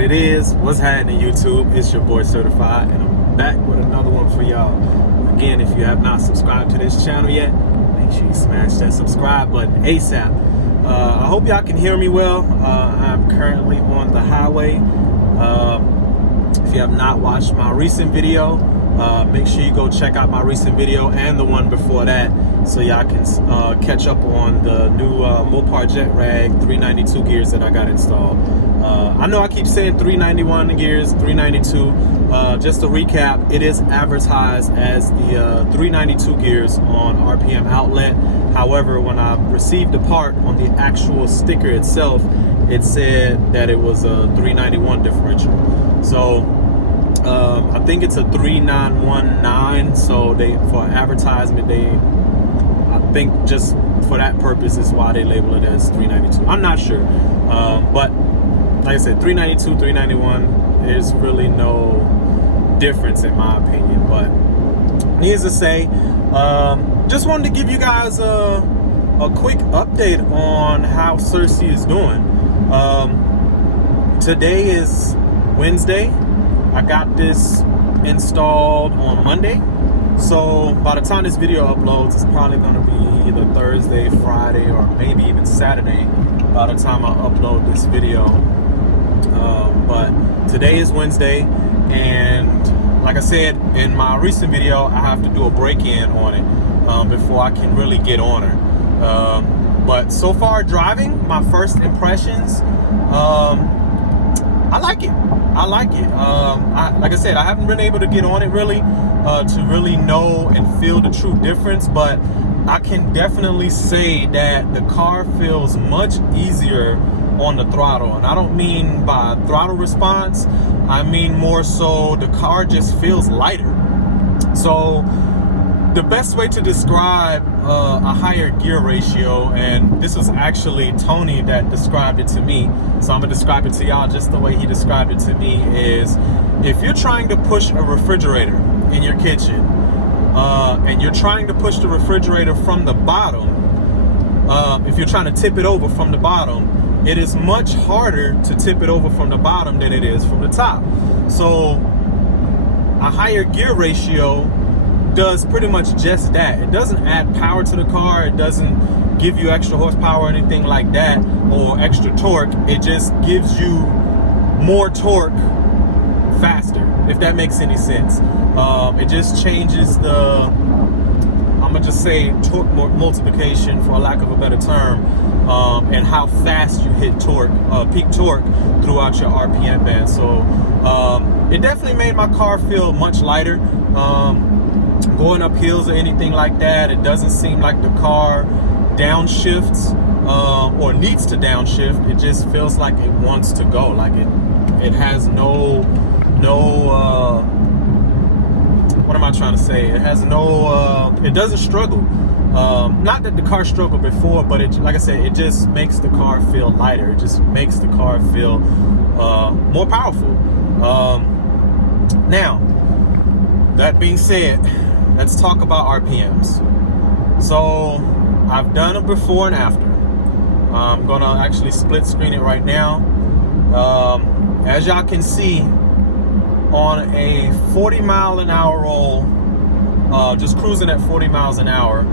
What it is, what's happening YouTube? It's your boy Srtfied, and I'm back with another one for y'all. Again, if you have not subscribed to this channel yet, make sure you smash that subscribe button ASAP. I hope y'all can hear me well. I'm currently on the highway. If you have not watched my recent video, make sure you go check out my recent video and the one before that, so y'all can catch up on the new Mopar Getrag 3.92 gears that I got installed. I know I keep saying 391 gears, 392. Just to recap, it is advertised as the 392 gears on RPM outlet. However, when I received the part on the actual sticker itself, it said that it was a 391 differential. So I think it's a 3919. So for advertisement, I think just for that purpose is why they label it as 392. I'm not sure, but like I said, 392, 391, there's really no difference in my opinion. But needless to say, just wanted to give you guys a quick update on how Cersei is doing. Today is Wednesday. I got this installed on Monday. So by the time this video uploads, it's probably going to be either Thursday, Friday, or maybe even Saturday by the time I upload this video. But today is Wednesday, and like I said in my recent video, I have to do a break-in on it before I can really get on her. But so far driving, my first impressions, I like it. I like it. Like I said, I haven't been able to get on it really to really know and feel the true difference, but I can definitely say that the car feels much easier on the throttle. And I don't mean by throttle response, I mean more so the car just feels lighter. So the best way to describe a higher gear ratio, and this was actually Tony that described it to me, so I'm gonna describe it to y'all just the way he described it to me, is if you're trying to push a refrigerator in your kitchen, and you're trying to push the refrigerator from the bottom, if you're trying to tip it over from the bottom, it is much harder to tip it over from the bottom than it is from the top. So a higher gear ratio does pretty much just that. It doesn't add power to the car, it doesn't give you extra horsepower or anything like that, or extra torque. It just gives you more torque faster, if that makes any sense. It just changes the, I'm gonna just say, torque multiplication, for lack of a better term, and how fast you hit torque, peak torque throughout your RPM band. So it definitely made my car feel much lighter. Going up hills or anything like that, it doesn't seem like the car downshifts or needs to downshift. It just feels like it wants to go. Like it has no what am I trying to say? It has no it doesn't struggle. Not that the car struggled before, but it, like I said, it just makes the car feel lighter. It just makes the car feel more powerful. Now, that being said, let's talk about RPMs. So I've done it before and after. I'm gonna actually split screen it right now. As y'all can see, on a 40 mile an hour roll, just cruising at 40 miles an hour,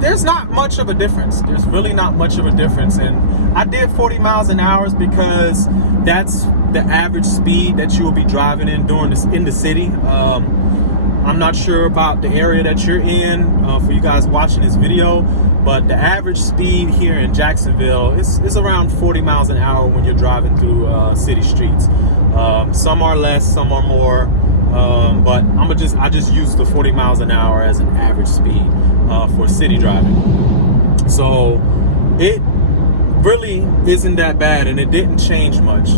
there's not much of a difference. There's really not much of a difference. And I did 40 miles an hour because that's the average speed that you will be driving in during this in the city. I'm not sure about the area that you're in for you guys watching this video, but the average speed here in Jacksonville is around 40 miles an hour when you're driving through city streets. Some are less, some are more, but I just use the 40 miles an hour as an average speed for city driving. So it really isn't that bad, and it didn't change much.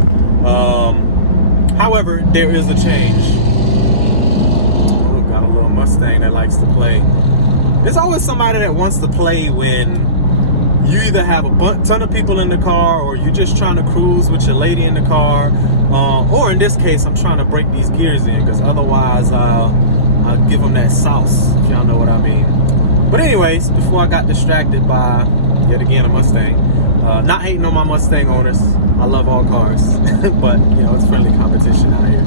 However, there is a change. Oh, got a little Mustang that likes to play. There's always somebody that wants to play when you either have a ton of people in the car, or you're just trying to cruise with your lady in the car, or in this case, I'm trying to break these gears in, because otherwise I'll give them that sauce, if y'all know what I mean. But anyways, before I got distracted by, yet again, a Mustang, not hating on my Mustang owners, I love all cars, but you know, it's friendly competition out here.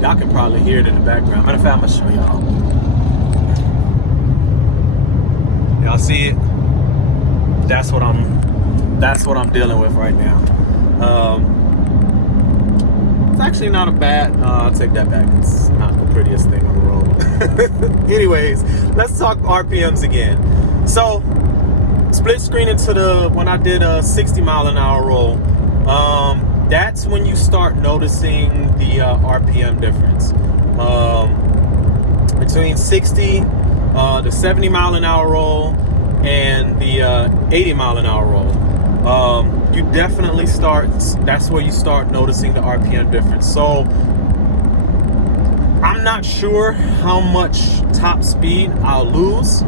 Y'all can probably hear it in the background. Matter of fact, I'm gonna show y'all. Y'all see it? That's what I'm dealing with right now. It's actually not a bad, I'll take that back. It's not the prettiest thing on the road. Anyways, let's talk RPMs again. So, split screen into when I did a 60 mile an hour roll, that's when you start noticing the RPM difference. Between 60, the 70 mile an hour roll, and the 80 mile an hour roll. You definitely that's where you start noticing the RPM difference. So I'm not sure how much top speed I'll lose.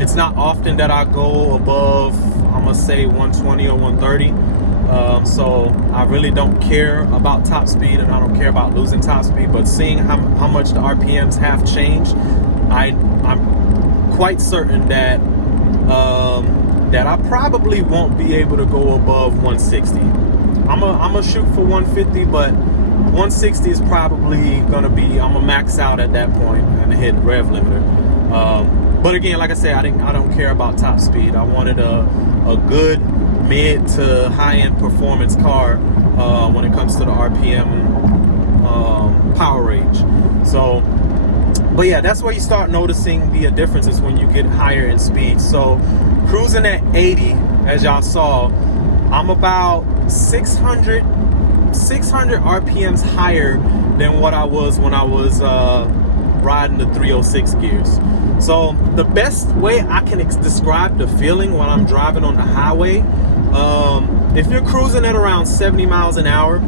It's not often that I go above, I'm gonna say 120 or 130. So I really don't care about top speed, and I don't care about losing top speed, but seeing how much the RPMs have changed, I'm quite certain that that I probably won't be able to go above 160. I'm gonna shoot for 150, but 160 is probably gonna be, I'm gonna max out at that point and hit rev limiter. But again, like I said, I don't care about top speed. I wanted a good mid to high end performance car when it comes to the RPM power range. So, but yeah, that's where you start noticing the differences when you get higher in speed. So cruising at 80, as y'all saw, I'm about 600 RPMs higher than what I was when I was riding the 306 gears. So the best way I can describe the feeling when I'm driving on the highway, if you're cruising at around 70 miles an hour,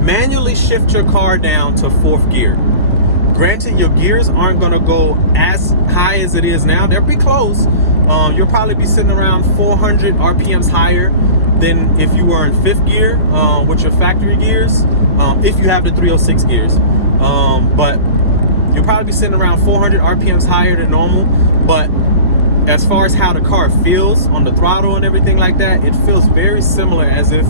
manually shift your car down to 4th gear. Granted, your gears aren't gonna go as high as it is now. They'll be close. You'll probably be sitting around 400 RPMs higher than if you were in 5th gear with your factory gears, if you have the 306 gears. But you'll probably be sitting around 400 RPMs higher than normal. But as far as how the car feels on the throttle and everything like that, it feels very similar as if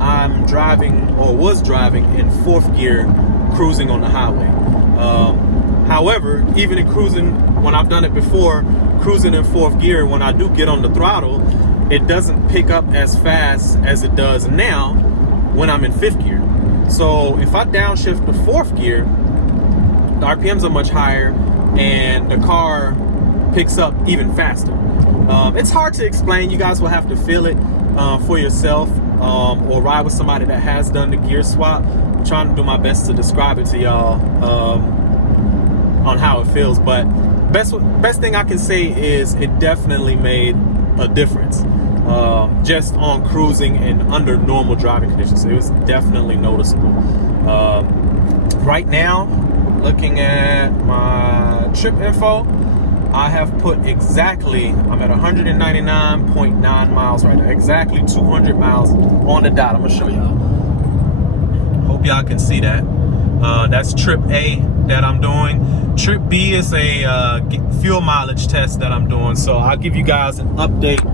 I'm driving or was driving in 4th gear cruising on the highway. However, even in cruising, when I've done it before, cruising in 4th gear, when I do get on the throttle, it doesn't pick up as fast as it does now when I'm in 5th gear. So if I downshift to 4th gear, the RPMs are much higher and the car picks up even faster. It's hard to explain. You guys will have to feel it for yourself, or ride with somebody that has done the gear swap. I'm trying to do my best to describe it to y'all on how it feels, but best thing I can say is it definitely made a difference just on cruising and under normal driving conditions. It was definitely noticeable. Right now, looking at my trip info, I have put exactly, I'm at 199.9 miles right now, exactly 200 miles on the dot. I'm gonna show y'all. Hope y'all can see that. That's trip A that I'm doing. Trip B is a fuel mileage test that I'm doing. So I'll give you guys an update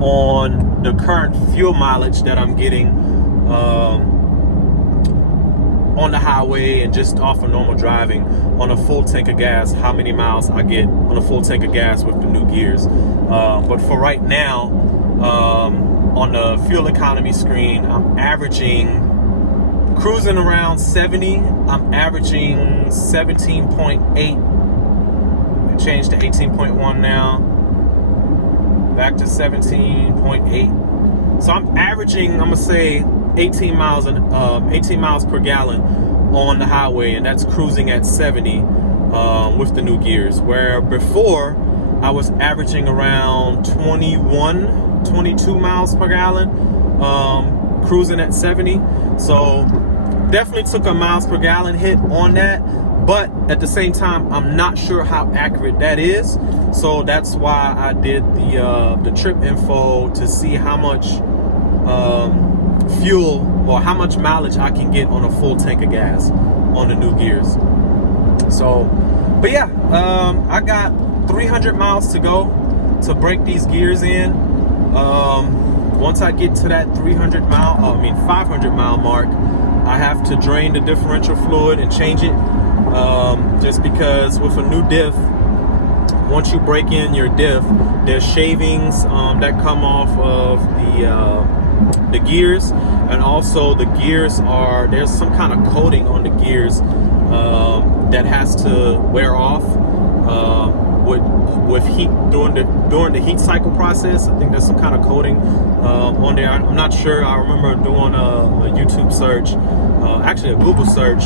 on the current fuel mileage that I'm getting on the highway and just off of normal driving on a full tank of gas, how many miles I get on a full tank of gas with the new gears. But for right now, on the fuel economy screen, I'm averaging cruising around 70. I'm averaging 17.8. It changed to 18.1 now. Back to 17.8. So I'm averaging, I'm gonna say 18 miles per gallon on the highway, and that's cruising at 70 with the new gears. Where before I was averaging around 22 miles per gallon, cruising at 70. So definitely took a miles per gallon hit on that, but at the same time, I'm not sure how accurate that is. So that's why I did the trip info to see how much fuel or how much mileage I can get on a full tank of gas on the new gears. So, but yeah, I got 300 miles to go to break these gears in. once I get to that 500 mile mark, I have to drain the differential fluid and change it, just because with a new diff, once you break in your diff, there's shavings that come off of the gears, and also the gears there's some kind of coating on the gears that has to wear off with heat during the heat cycle process. I think there's some kind of coating on there. I'm not sure. I remember doing a YouTube search, actually a Google search,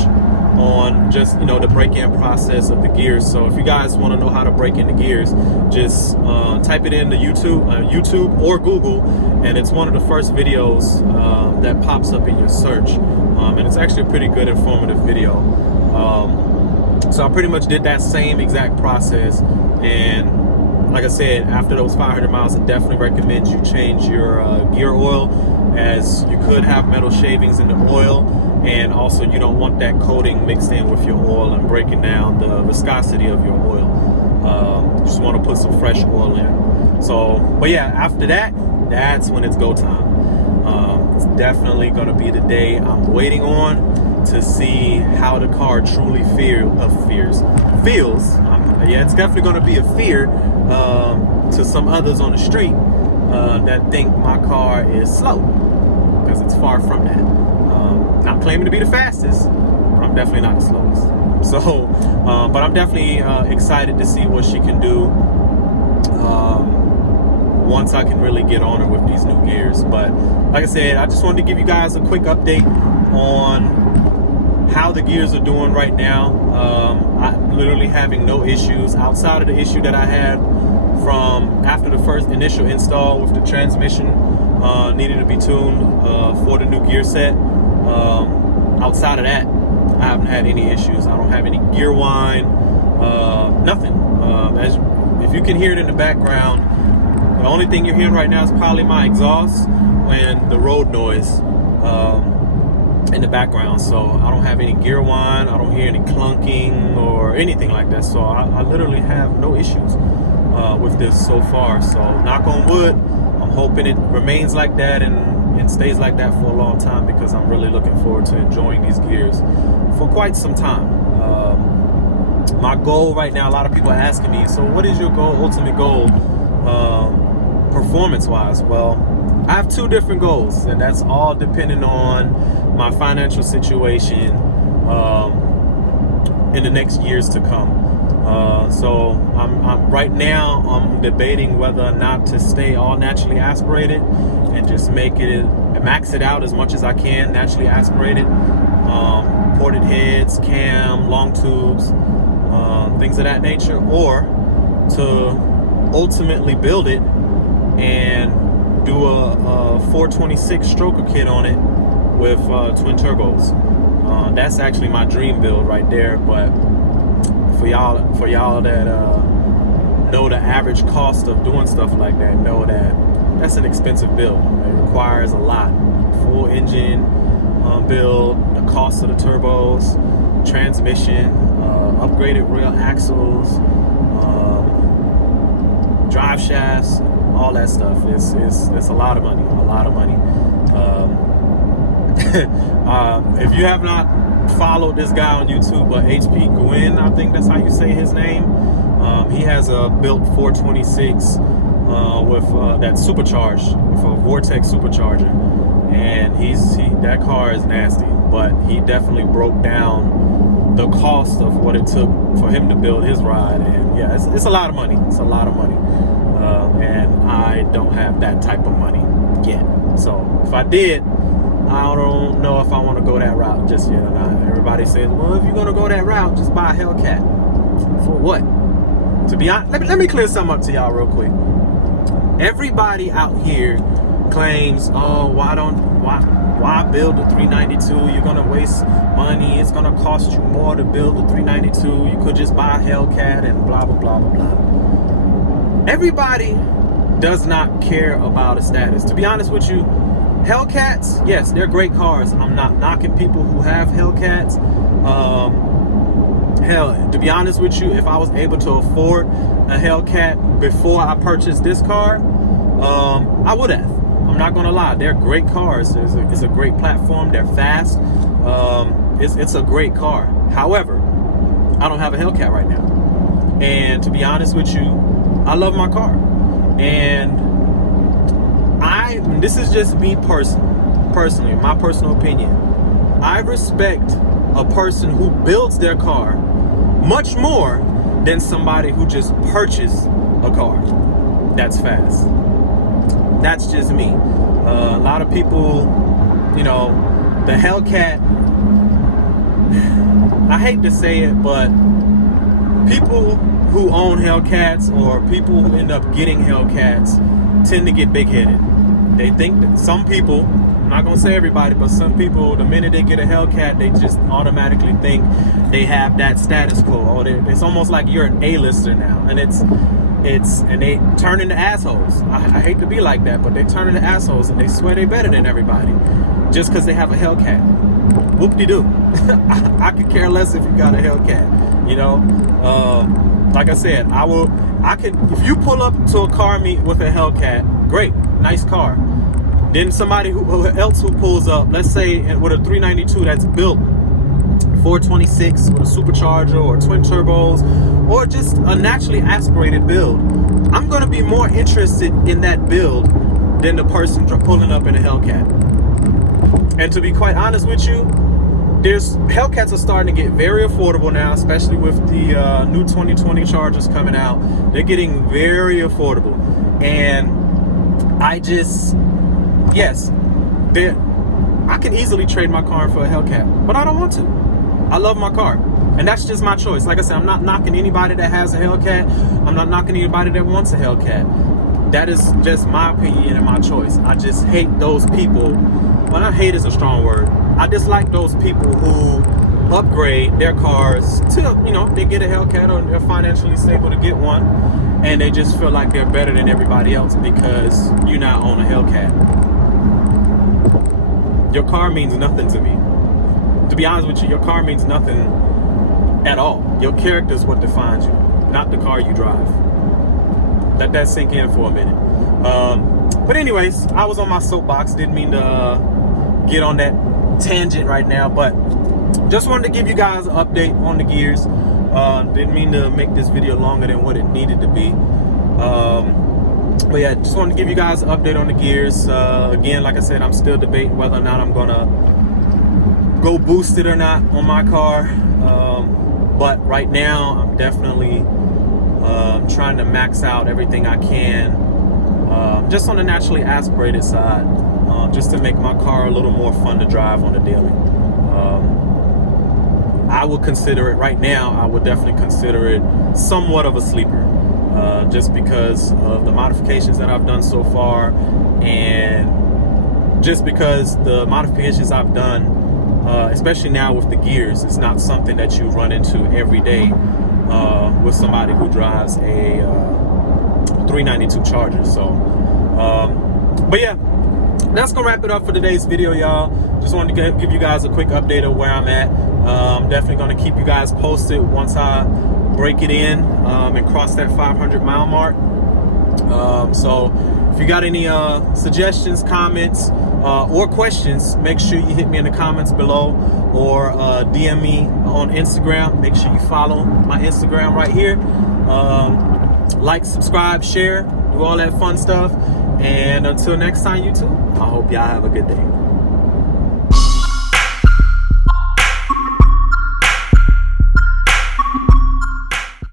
on just, you know, the break-in process of the gears. So if you guys want to know how to break in the gears, just type it into YouTube or Google, and it's one of the first videos that pops up in your search, and it's actually a pretty good informative video. So I pretty much did that same exact process, and like I said, after those 500 miles, I definitely recommend you change your gear oil, as you could have metal shavings in the oil, and also you don't want that coating mixed in with your oil and breaking down the viscosity of your oil. You just want to put some fresh oil in. So, but yeah, after that, that's when it's go time. It's definitely going to be the day I'm waiting on to see how the car truly feels. Yeah, it's definitely going to be a fear to some others on the street that think my car is slow, because it's far from that. Not claiming to be the fastest, but I'm definitely not the slowest. So, but I'm definitely excited to see what she can do once I can really get on her with these new gears. But like I said, I just wanted to give you guys a quick update on how the gears are doing right now. I'm literally having no issues outside of the issue that I had from after the first initial install with the transmission needing to be tuned for the new gear set. Outside of that, I haven't had any issues. I don't have any gear whine, nothing. If you can hear it in the background, the only thing you're hearing right now is probably my exhaust and the road noise in the background. So I don't have any gear whine, I don't hear any clunking or anything like that. So I literally have no issues with this so far. So knock on wood, I'm hoping it remains like that and stays like that for a long time, because I'm really looking forward to enjoying these gears for quite some time. My goal right now, a lot of people are asking me, so what is your goal, ultimate goal, performance wise? Well, I have two different goals, and that's all depending on my financial situation in the next years to come. So I'm right now I'm debating whether or not to stay all naturally aspirated and just max it out as much as I can, naturally aspirated, ported heads, cam, long tubes, things of that nature, or to ultimately build it and do a 426 stroker kit on it with twin turbos. That's actually my dream build right there. But for y'all that know the average cost of doing stuff like that, know that that's an expensive build. It requires a lot. Full engine build, the cost of the turbos, transmission, upgraded rear axles, drive shafts, all that stuff. It's a lot of money. If you have not followed this guy on YouTube, but HP Gwyn, I think that's how you say his name. He has a built 426 with that supercharged, with a Vortex supercharger, and that car is nasty. But he definitely broke down the cost of what it took for him to build his ride, and yeah, it's a lot of money. It's a lot of money, and I don't have that type of money yet. So if I did, I don't know if I want to go that route just yet or not. Everybody says, well, if you're going to go that route, just buy a Hellcat. For what? To be honest, let me clear something up to y'all real quick. Everybody out here claims, oh, why build a 392? You're going to waste money. It's going to cost you more to build a 392. You could just buy a Hellcat and blah, blah, blah, blah, blah. Everybody does not care about a status. To be honest with you, Hellcats, yes, they're great cars. I'm not knocking people who have Hellcats. Hell, to be honest with you, if I was able to afford a Hellcat before I purchased this car, I would have. I'm I'm not gonna lie, they're great cars. It's a great platform. They're fast. It's a great car. However, I don't have a Hellcat right now, and to be honest with you, I love my car. And this is just me personally, my personal opinion. I respect a person who builds their car much more than somebody who just purchased a car that's fast. That's just me. A lot of people, you know, the Hellcat, I hate to say it, but people who own Hellcats or people who end up getting Hellcats tend to get big-headed. They think that some people, I'm not gonna say everybody, but some people, the minute they get a Hellcat, they just automatically think they have that status quo. Or it's almost like you're an A-lister now, and and they turn into assholes. I hate to be like that, but they turn into assholes, and they swear they're better than everybody just because they have a Hellcat. Whoop-de-doo. I could care less if you got a Hellcat. You know, like I said, if you pull up to a car meet with a Hellcat, great, nice car. Then somebody else who pulls up, let's say with a 392 that's built 426 with a supercharger or twin turbos, or just a naturally aspirated build, I'm gonna be more interested in that build than the person pulling up in a Hellcat. And to be quite honest with you, Hellcats are starting to get very affordable now, especially with the new 2020 Chargers coming out. They're getting very affordable, and I can easily trade my car for a Hellcat, but I don't want to. I love my car, and that's just my choice. Like I said, I'm not knocking anybody that has a Hellcat. I'm not knocking anybody that wants a Hellcat. That is just my opinion and my choice. I just hate those people. Well, not hate is a strong word. I dislike those people who upgrade their cars to, you know, they get a Hellcat or they're financially stable to get one, and they just feel like they're better than everybody else because you now own a Hellcat. Your car means nothing to me. To be honest with you, your car means nothing at all. Your character is what defines you, not the car you drive. Let that sink in for a minute. But anyways, I was on my soapbox. Didn't mean to get on that tangent right now, but just wanted to give you guys an update on the gears. Didn't mean to make this video longer than what it needed to be. But yeah, just wanted to give you guys an update on the gears. Again, like I said, I'm still debating whether or not I'm gonna go boosted or not on my car. But right now, I'm definitely trying to max out everything I can, just on the naturally aspirated side, just to make my car a little more fun to drive on the daily. I would consider it right now. I would definitely consider it somewhat of a sleeper, just because of the modifications that I've done so far, and just because the modifications I've done, especially now with the gears, it's not something that you run into every day with somebody who drives a 392 Charger. So, but yeah, that's gonna wrap it up for today's video, y'all. Just wanted to give you guys a quick update of where I'm at. I'm definitely gonna keep you guys posted once I break it in and cross that 500 mile mark. So if you got any suggestions, comments, or questions, make sure you hit me in the comments below, or DM me on Instagram. Make sure you follow my Instagram right here. Like, subscribe, share, do all that fun stuff. And until next time, YouTube, I hope y'all have a good day.